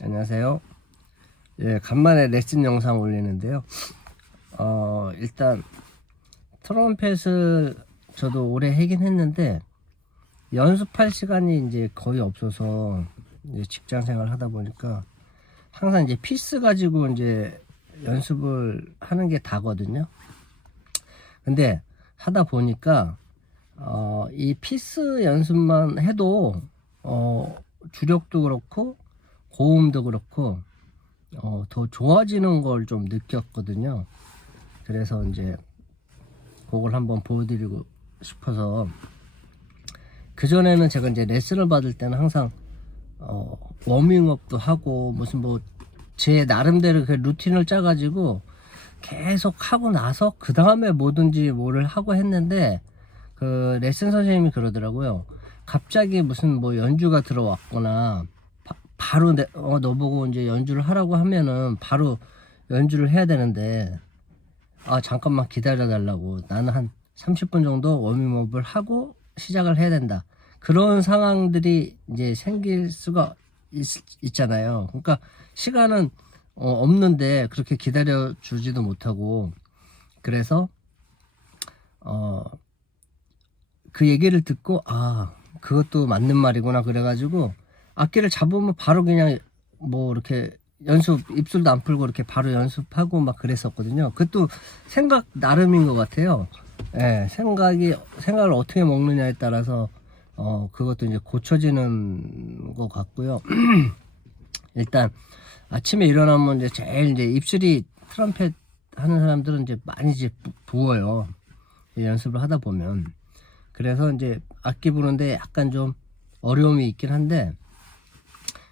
안녕하세요. 예, 간만에 레슨 영상 올리는데요. 일단 트럼펫을 저도 오래 하긴 했는데 연습할 시간이 이제 거의 없어서 이제 직장 생활 하다 보니까 항상 이제 피스 가지고 이제 연습을 하는 게 다거든요. 근데 하다 보니까 이 피스 연습만 해도 주력도 그렇고 고음도 그렇고 더 좋아지는 걸 좀 느꼈거든요. 그래서 이제 그걸 한번 보여드리고 싶어서, 그전에는 제가 이제 레슨을 받을 때는 항상 워밍업도 하고 무슨 뭐 제 나름대로 그 루틴을 짜가지고 계속 하고 나서 그 다음에 뭐든지 뭐를 하고 했는데, 그 레슨 선생님이 그러더라고요. 갑자기 무슨 뭐 연주가 들어왔거나 바로 너보고 이제 연주를 하라고 하면은 바로 연주를 해야 되는데, 잠깐만 기다려 달라고, 나는 한 30분 정도 워밍업을 하고 시작을 해야 된다, 그런 상황들이 이제 생길 수가 있잖아요. 그러니까 시간은 없는데 그렇게 기다려 주지도 못하고. 그래서 그 얘기를 듣고 그것도 맞는 말이구나 그래가지고 악기를 잡으면 바로 그냥 뭐 이렇게 입술도 안 풀고 이렇게 바로 연습하고 막 그랬었거든요. 그것도 생각 나름인 것 같아요. 예, 생각을 어떻게 먹느냐에 따라서 그것도 이제 고쳐지는 것 같고요. 일단 아침에 일어나면 이제 제일 이제 입술이, 트럼펫 하는 사람들은 이제 많이 이제 부어요, 연습을 하다 보면. 그래서 이제 악기 부는데 약간 좀 어려움이 있긴 한데,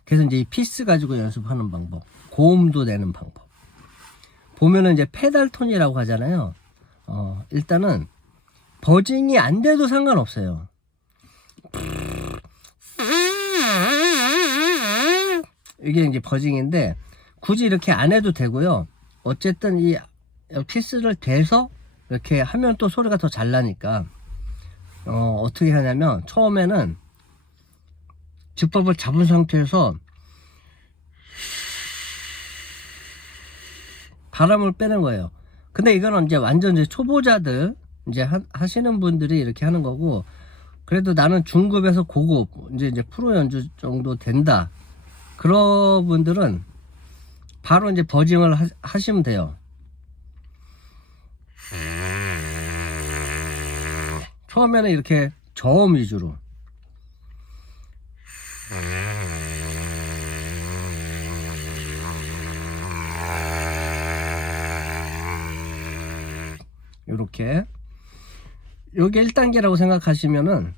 그래서 이제 이 피스 가지고 연습하는 방법, 고음도 내는 방법 보면은 이제 페달 톤이라고 하잖아요. 일단은 버징이 안 돼도 상관없어요. 이게 이제 버징인데 굳이 이렇게 안 해도 되고요. 어쨌든 이 피스를 대서 이렇게 하면 또 소리가 더 잘 나니까 어떻게 하냐면, 처음에는 집밥을 잡은 상태에서 바람을 빼는 거예요. 근데 이거는 이제 완전 이제 초보자들 이제 하시는 분들이 이렇게 하는 거고, 그래도 나는 중급에서 고급 이제 프로 연주 정도 된다, 그런 분들은 바로 이제 버징을 하시면 돼요. 처음에는 이렇게 저음 위주로, 이렇게, 요게 1단계라고 생각하시면은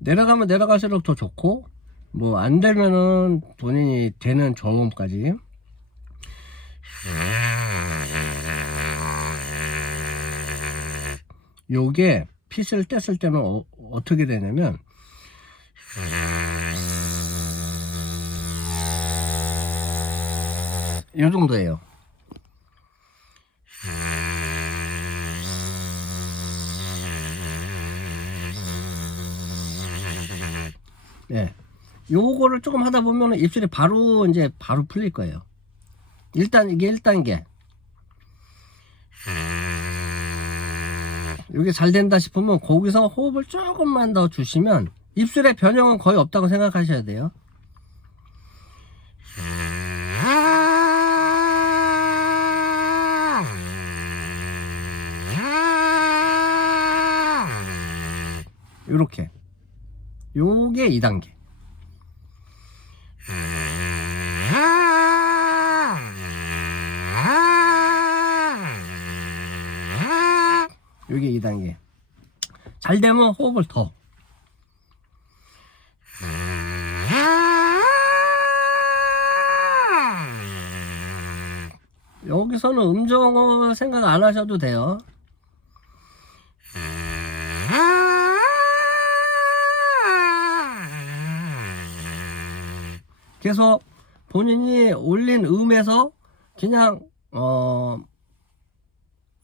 내려가면 내려갈수록 더 좋고, 뭐 안 되면은 본인이 되는 저음까지. 요게 핏을 뗐을 때는 어떻게 되냐면, 요 정도예요. 네, 요거를 조금 하다 보면 입술이 바로 풀릴 거예요. 일단 이게 1단계. 이게 잘 된다 싶으면 거기서 호흡을 조금만 더 주시면 입술의 변형은 거의 없다고 생각하셔야 돼요. 이렇게, 요게 2단계. 요게 2단계. 잘 되면 호흡을 더. 여기서는 음정을 생각 안 하셔도 돼요. 그래서 본인이 올린 음에서 그냥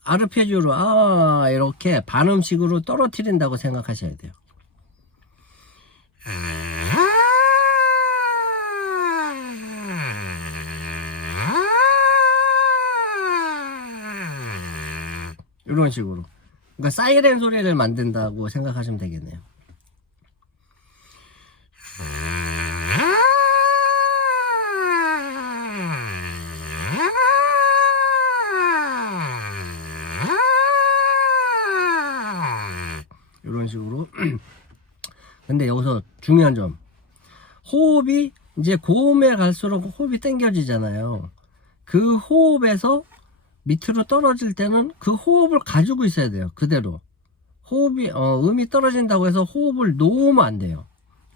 아르페지오로 이렇게 반음식으로 떨어뜨린다고 생각하셔야 돼요. 이런 식으로. 그러니까 사이렌 소리를 만든다고 생각하시면 되겠네요. 이런 식으로. 근데 여기서 중요한 점, 호흡이 이제 고음에 갈수록 호흡이 당겨지잖아요. 그 호흡에서 밑으로 떨어질 때는 그 호흡을 가지고 있어야 돼요. 그대로 호흡이 음이 떨어진다고 해서 호흡을 놓으면 안 돼요.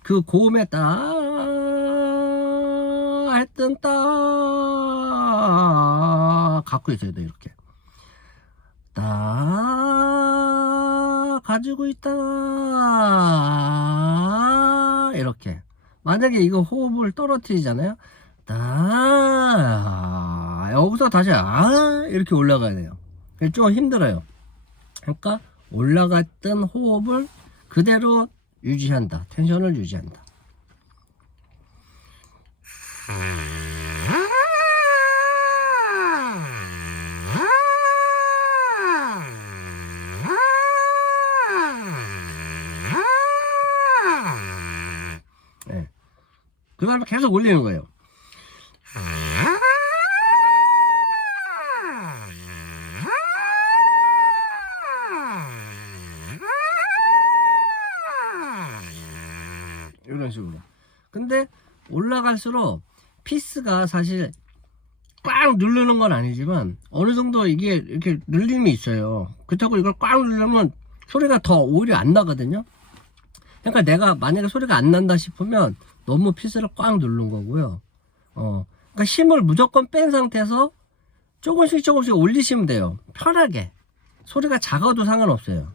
그 고음에 따 했던 따 갖고 있어야 돼요. 이렇게 따 가지고 있다, 이렇게. 만약에 이거 호흡을 떨어뜨리잖아요. 따, 여기서 다시 이렇게 올라가야 돼요. 좀 힘들어요. 그러니까 올라갔던 호흡을 그대로 유지한다. 텐션을 유지한다. 네. 그 다음에 계속 올리는 거예요. 이런 식으로. 근데 올라갈수록 피스가 사실 꽉 누르는 건 아니지만 어느 정도 이게 이렇게 눌림이 있어요. 그렇다고 이걸 꽉 누르면 소리가 더 오히려 안 나거든요. 그러니까 내가 만약에 소리가 안 난다 싶으면 너무 피스를 꽉 누른 거고요. 그러니까 힘을 무조건 뺀 상태에서 조금씩 조금씩 올리시면 돼요. 편하게. 소리가 작아도 상관없어요.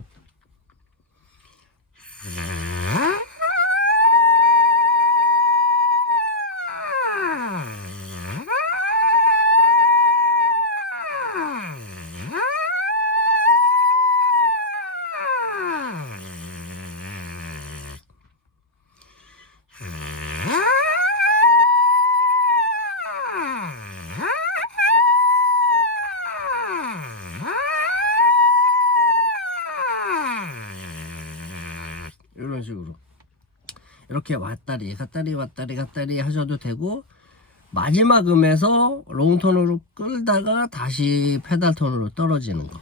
이런 식으로 이렇게 왔다리 갔다리 왔다리 갔다리 하셔도 되고, 마지막 음에서 롱톤으로 끌다가 다시 페달톤으로 떨어지는 거.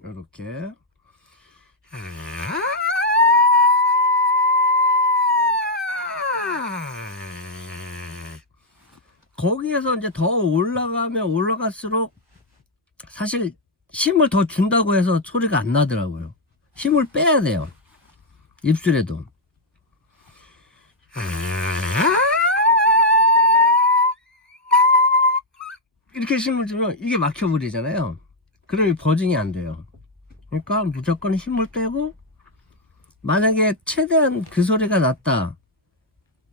이렇게. 거기에서 이제 더 올라가면 올라갈수록 사실 힘을 더 준다고 해서 소리가 안 나더라고요. 힘을 빼야 돼요. 입술에도. 이렇게 힘을 주면 이게 막혀버리잖아요. 그러면 버징이 안 돼요. 그러니까 무조건 힘을 빼고, 만약에 최대한 그 소리가 났다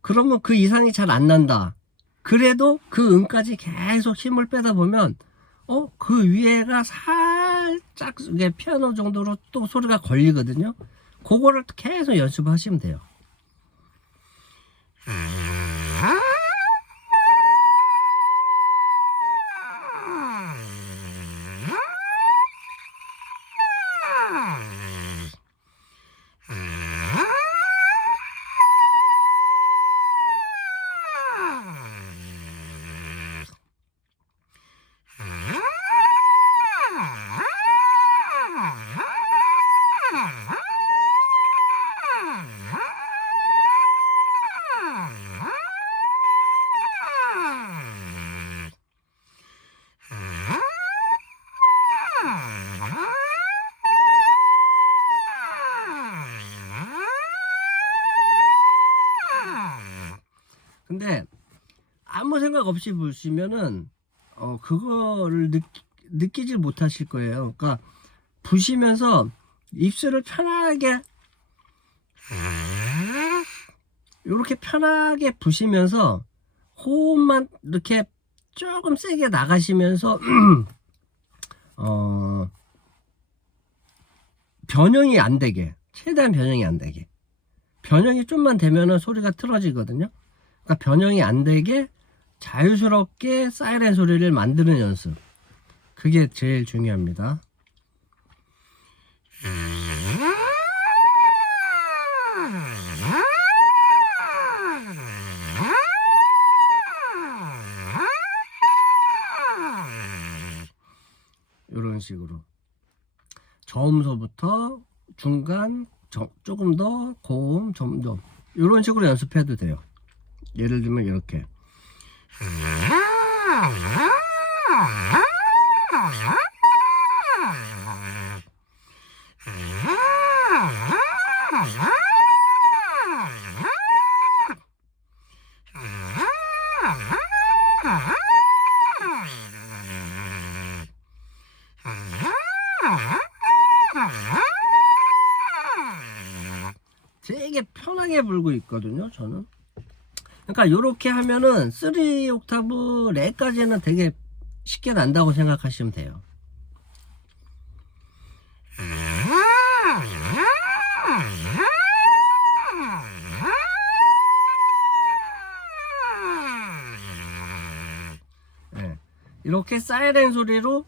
그러면 그 이상이 잘 안 난다. 그래도 그 음까지 계속 힘을 빼다 보면 그 위에가 살짝 이게 피아노 정도로 또 소리가 걸리거든요. 그거를 계속 연습하시면 돼요. 근데 아무 생각 없이 부시면은 그거를 느끼질 못하실 거예요. 그러니까 부시면서 입술을 편하게 이렇게 편하게 부시면서 호흡만 이렇게 조금 세게 나가시면서 변형이 안 되게 최대한 변형이 안 되게. 변형이 좀만 되면은 소리가 틀어지거든요. 그러니까 변형이 안 되게 자유스럽게 사이렌 소리를 만드는 연습. 그게 제일 중요합니다. 이런 식으로 저음소부터 중간, 조금 더 고음, 점점 이런 식으로 연습해도 돼요. 예를 들면 이렇게 되게 편하게 불고 있거든요, 저는. 그러니까 이렇게 하면은 3 옥타브 레까지는 되게 쉽게 난다고 생각하시면 돼요. 네. 이렇게 사이렌 소리로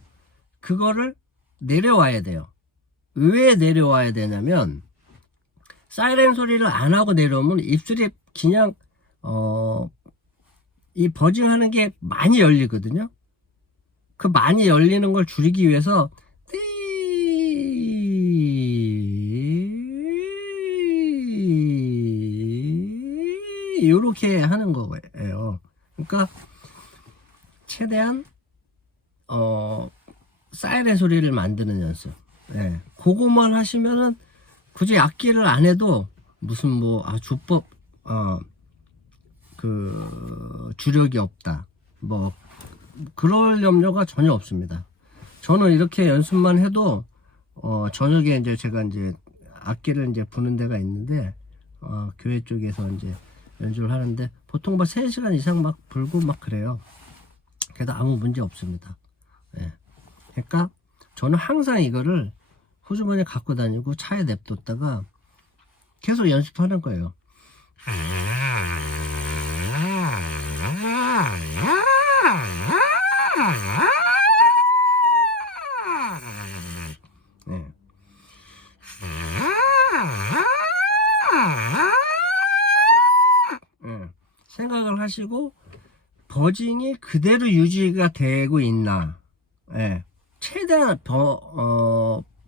그거를 내려와야 돼요. 왜 내려와야 되냐면 사이렌 소리를 안 하고 내려오면 입술이 그냥 이 버징하는 게 많이 열리거든요. 그 많이 열리는 걸 줄이기 위해서 이렇게 하는 거예요. 그러니까 최대한 사이렌 소리를 만드는 연습. 예. 그거만 하시면은 굳이 악기를 안 해도 무슨 뭐 주법 그 주력이 없다 뭐 그럴 염려가 전혀 없습니다. 저는 이렇게 연습만 해도 저녁에 이제 제가 이제 악기를 이제 부는 데가 있는데 교회 쪽에서 이제 연주를 하는데 보통 막 3시간 이상 막 불고 막 그래요. 그래도 아무 문제 없습니다. 예. 그러니까 저는 항상 이거를 호주머니에 갖고 다니고 차에 냅뒀다가 계속 연습하는 거예요. 네. 네. 생각을 하시고 버징이 그대로 유지가 되고 있나. 네. 최대한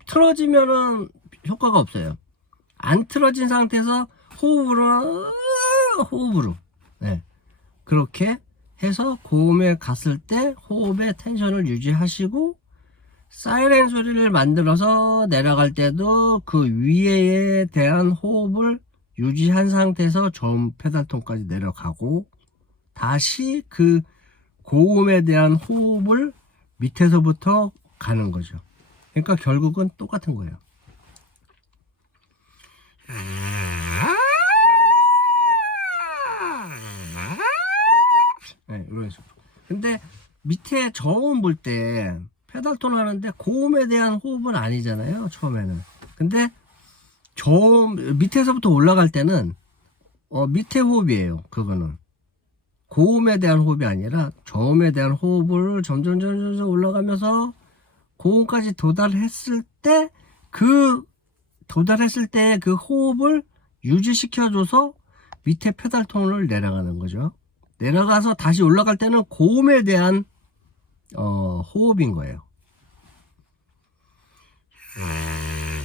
틀어지면은 효과가 없어요. 안 틀어진 상태에서 호흡으로 네. 그렇게 해서 고음에 갔을 때 호흡의 텐션을 유지하시고 사이렌 소리를 만들어서 내려갈 때도 그 위에 대한 호흡을 유지한 상태에서 저음 페달톤까지 내려가고 다시 그 고음에 대한 호흡을 밑에서부터 가는 거죠. 그러니까 결국은 똑같은 거예요. 네, 이런 식으로. 근데 밑에 저음 불 때 페달톤 하는데 고음에 대한 호흡은 아니잖아요, 처음에는. 근데 저음 밑에서부터 올라갈 때는 밑에 호흡이에요. 그거는 고음에 대한 호흡이 아니라 저음에 대한 호흡을 점점 올라가면서 고음까지 도달했을 때 그 호흡을 유지시켜줘서 밑에 페달톤을 내려가는 거죠. 내려가서 다시 올라갈 때는 고음에 대한 호흡인 거예요.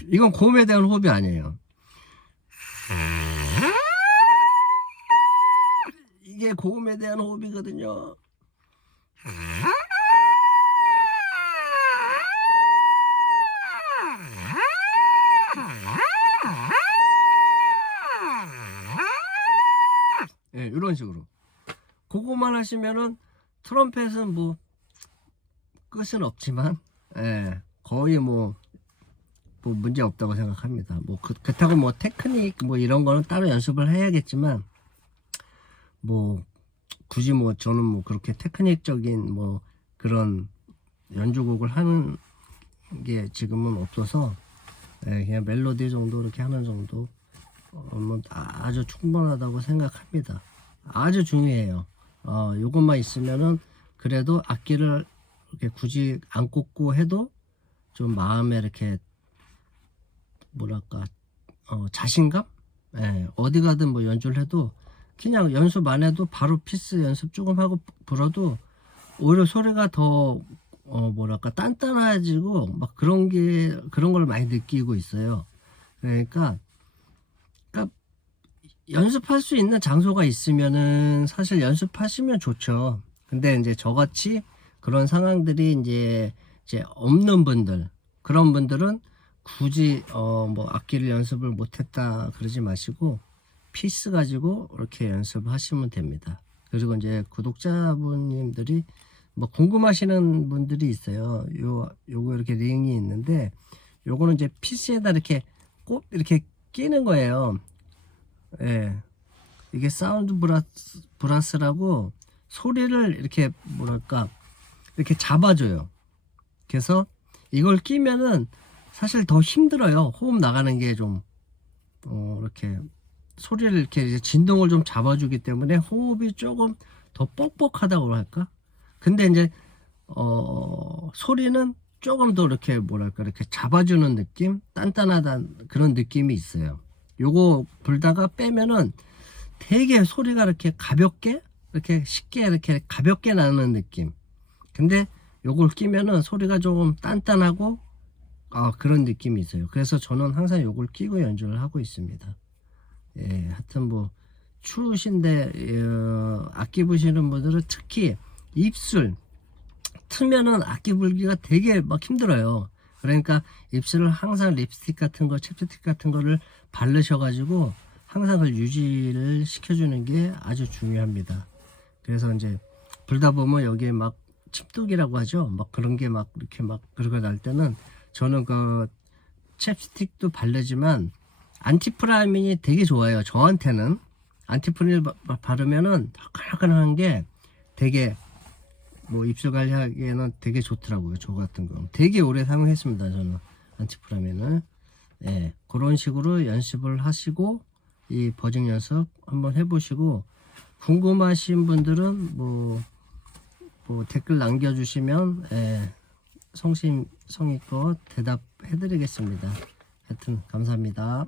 이건 고음에 대한 호흡이 아니에요. 이게 고음에 대한 호흡이거든요. 네, 이런 식으로. 그거만 하시면은 트럼펫은 뭐 끝은 없지만 거의 뭐 문제 없다고 생각합니다. 뭐 그렇다고 뭐 테크닉 뭐 이런 거는 따로 연습을 해야겠지만 뭐 굳이 뭐 저는 뭐 그렇게 테크닉적인 뭐 그런 연주곡을 하는 게 지금은 없어서 예, 그냥 멜로디 정도 이렇게 하는 정도 뭐 아주 충분하다고 생각합니다. 아주 중요해요. 요것만 있으면은 그래도 악기를 이렇게 굳이 안 꽂고 해도 좀 마음에 이렇게 뭐랄까 자신감? 예, 어디 가든 뭐 연주를 해도 그냥 연습 안 해도 바로 피스 연습 조금 하고 불어도 오히려 소리가 더 뭐랄까 단단해지고 막 그런 걸 많이 느끼고 있어요. 그러니까 연습할 수 있는 장소가 있으면은 사실 연습하시면 좋죠. 근데 이제 저같이 그런 상황들이 이제 없는 분들, 그런 분들은 굳이 뭐 악기를 연습을 못했다 그러지 마시고 피스 가지고 이렇게 연습하시면 됩니다. 그리고 이제 구독자분님들이 뭐 궁금하시는 분들이 있어요. 요거 이렇게 링이 있는데 요거는 이제 피스에다 이렇게 꼭 이렇게 끼는 거예요. 예. 이게 사운드 브라스라고 소리를 이렇게 뭐랄까 이렇게 잡아줘요. 그래서 이걸 끼면은 사실 더 힘들어요. 호흡 나가는 게 좀 이렇게 소리를 이렇게 이제 진동을 좀 잡아주기 때문에 호흡이 조금 더 뻑뻑하다고 할까? 근데 이제 소리는 조금 더 이렇게 뭐랄까 이렇게 잡아주는 느낌, 단단하다는 그런 느낌이 있어요. 요거 불다가 빼면은 되게 소리가 이렇게 가볍게 이렇게 쉽게 이렇게 가볍게 나는 느낌. 근데 요걸 끼면은 소리가 조금 단단하고 그런 느낌이 있어요. 그래서 저는 항상 요걸 끼고 연주를 하고 있습니다. 예, 하여튼 뭐 추우신데 악기 부시는 분들은 특히 입술 트면은 악기 불기가 되게 막 힘들어요. 그러니까 입술을 항상 립스틱 같은 거, 챕스틱 같은 거를 바르셔가지고 항상 그걸 유지를 시켜주는 게 아주 중요합니다. 그래서 이제 불다 보면 여기에 막 침독이라고 하죠. 막 그런 게 막 이렇게 막 그러고 날 때는 저는 그 챕스틱도 바르지만 안티프라민이 되게 좋아요. 저한테는 안티프라민 바르면은 화끈화끈한 게 되게 뭐 입술 관리하기에는 되게 좋더라고요. 저 같은 거 되게 오래 사용했습니다. 저는 안티프라민을. 예, 그런 식으로 연습을 하시고 이 버징 연습 한번 해보시고 궁금하신 분들은 뭐 댓글 남겨주시면 성심성의껏 대답해 드리겠습니다. 하여튼 감사합니다.